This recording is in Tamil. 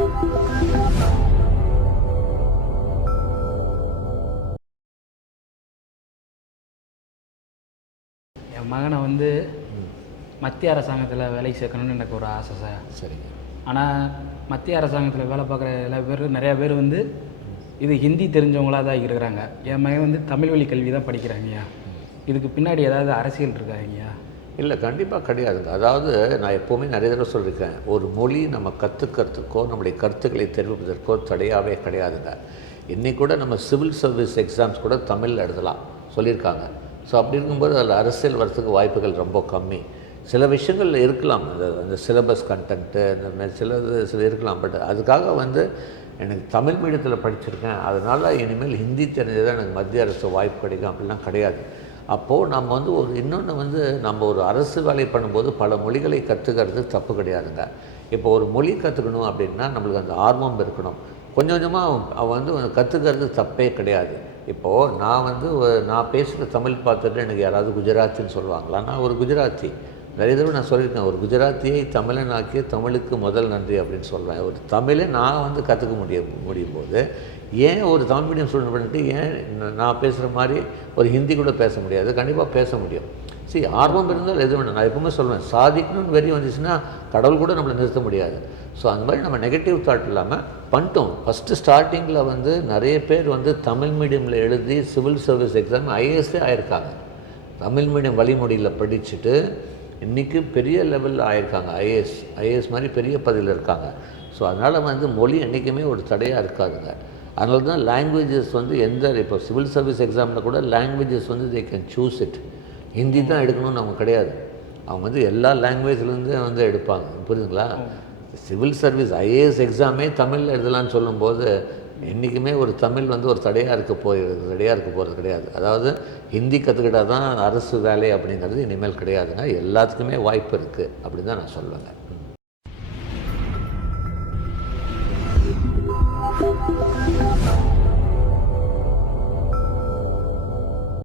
என் மகனை வந்து மத்திய அரசாங்கத்தில் வேலைக்கு சேர்க்கணும்னு எனக்கு ஒரு ஆசை சார். சரிங்க. ஆனால் மத்திய அரசாங்கத்தில் வேலை பார்க்குற நிறையா பேர் வந்து இது ஹிந்தி தெரிஞ்சவங்களாக தான் இருக்கிறாங்க. என் மகன் வந்து தமிழ் வழி கல்வி தான் படிக்கிறாங்கய்யா. இதுக்கு பின்னாடி ஏதாவது அரசியல் இருக்காங்கய்யா? இல்லை, கண்டிப்பாக கிடையாதுங்க. அதாவது நான் எப்போவுமே நிறைய தடவை சொல்லியிருக்கேன், ஒரு மொழி நம்ம கற்றுக்கிறதுக்கோ நம்முடைய கருத்துக்களை தெரிவிப்பதற்கோ தடையாகவே கிடையாதுங்க. இன்றைக்கி கூட நம்ம சிவில் சர்வீஸ் எக்ஸாம்ஸ் கூட தமிழில் எழுதலாம் சொல்லியிருக்காங்க. ஸோ அப்படி இருக்கும்போது அதில் அரசியல் வரத்துக்கு வாய்ப்புகள் ரொம்ப கம்மி. சில விஷயங்கள் இருக்கலாம், அந்த சிலபஸ் கண்டென்ட்டு அந்த மாதிரி சில இருக்கலாம். பட் அதுக்காக வந்து எனக்கு தமிழ் மீடியத்தில் படிச்சிருக்கேன், அதனால் இனிமேல் ஹிந்தி தெரிஞ்சதான் எனக்கு மத்திய அரசு வாய்ப்பு கிடைக்கும் அப்படிலாம் கிடையாது. அப்போது நம்ம வந்து இன்னொன்று வந்து நம்ம ஒரு அரசு வேலை பண்ணும்போது பல மொழிகளை கற்றுக்கிறது தப்பு கிடையாதுங்க. இப்போ ஒரு மொழி கற்றுக்கணும் அப்படின்னா நம்மளுக்கு அந்த ஆர்வம் இருக்கணும். கொஞ்சம் கொஞ்சமாக அவன் வந்து கற்றுக்கிறது தப்பே கிடையாது. இப்போது நான் பேசுகிற தமிழ் பார்த்துட்டு எனக்கு யாராவது குஜராத்தின்னு சொல்லுவாங்களா? நான் ஒரு குஜராத்தி. நிறைய தடவை நான் சொல்லியிருக்கேன், ஒரு குஜராத்தியை தமிழனாக்கிய தமிழுக்கு முதல் நன்றி அப்படின்னு சொல்வேன். ஒரு தமிழை நான் வந்து கற்றுக்க முடியும் போது ஏன் ஒரு தமிழ் மீடியம் ஸ்டூடெண்ட் பண்ணிட்டு ஏன் நான் பேசுகிற மாதிரி ஒரு ஹிந்தி கூட பேச முடியாது? கண்டிப்பாக பேச முடியும். சரி, ஆர்வம் இருந்தால் எது வேணும். நான் எப்பவுமே சொல்லுவேன், சாதிக்கணும்னு வெறி வந்துச்சுன்னா கடவுள் கூட நம்மளை நிறுத்த முடியாது. ஸோ அந்த மாதிரி நம்ம நெகட்டிவ் தாட் இல்லாமல் பண்ணிட்டோம். ஃபஸ்ட்டு ஸ்டார்டிங்கில் வந்து நிறைய பேர் வந்து தமிழ் மீடியமில் எழுதி சிவில் சர்வீஸ் எக்ஸாம் ஐஏஎஸ்ஸே ஆயிருக்காங்க. தமிழ் மீடியம் வழிமொழியில் படிச்சுட்டு இன்றைக்கி பெரிய லெவலில் ஆயிருக்காங்க. ஐஏஎஸ் மாதிரி பெரிய பதவியில் இருக்காங்க. ஸோ அதனால் வந்து மொழி என்றைக்குமே ஒரு தடையாக இருக்காதுங்க. அதனால தான் லாங்குவேஜஸ் வந்து இப்போ சிவில் சர்வீஸ் எக்ஸாமில் கூட லாங்குவேஜஸ் வந்து they can choose it. Hindi தான் எடுக்கணும்னு அவங்க கிடையாது. அவங்க வந்து எல்லா லாங்குவேஜ்லேருந்து வந்து எடுப்பாங்க. புரியுதுங்களா? சிவில் சர்வீஸ் ஐஏஎஸ் எக்ஸாமே தமிழில் எழுதலான்னு சொல்லும்போது என்றைக்குமே ஒரு தமிழ் வந்து ஒரு தடையாக இருக்க போகிறது கிடையாது. அதாவது ஹிந்தி கற்றுக்கிட்டால் தான் அரசு வேலை அப்படிங்கிறது இனிமேல் கிடையாதுங்க. எல்லாத்துக்குமே வாய்ப்பு இருக்குது அப்படின்னு தான் நான் சொல்லுவேங்க.